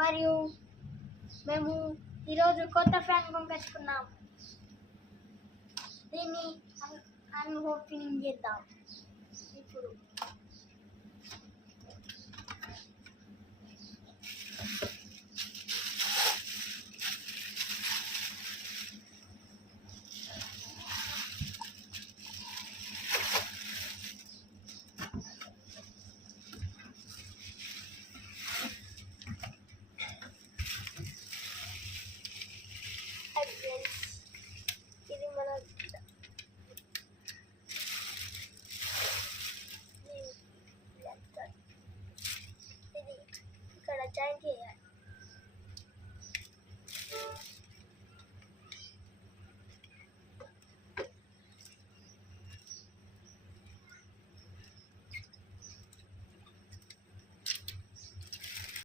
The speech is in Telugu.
మరియు మేము ఈరోజు కొత్త ఫ్యాన్ కొనుకొచ్చుకున్నాం. దీన్ని ఓపెనింగ్ చేద్దాం ఇప్పుడు. ఇది మన ఇది ఇక్కడ జాయిన్ చేయాలి.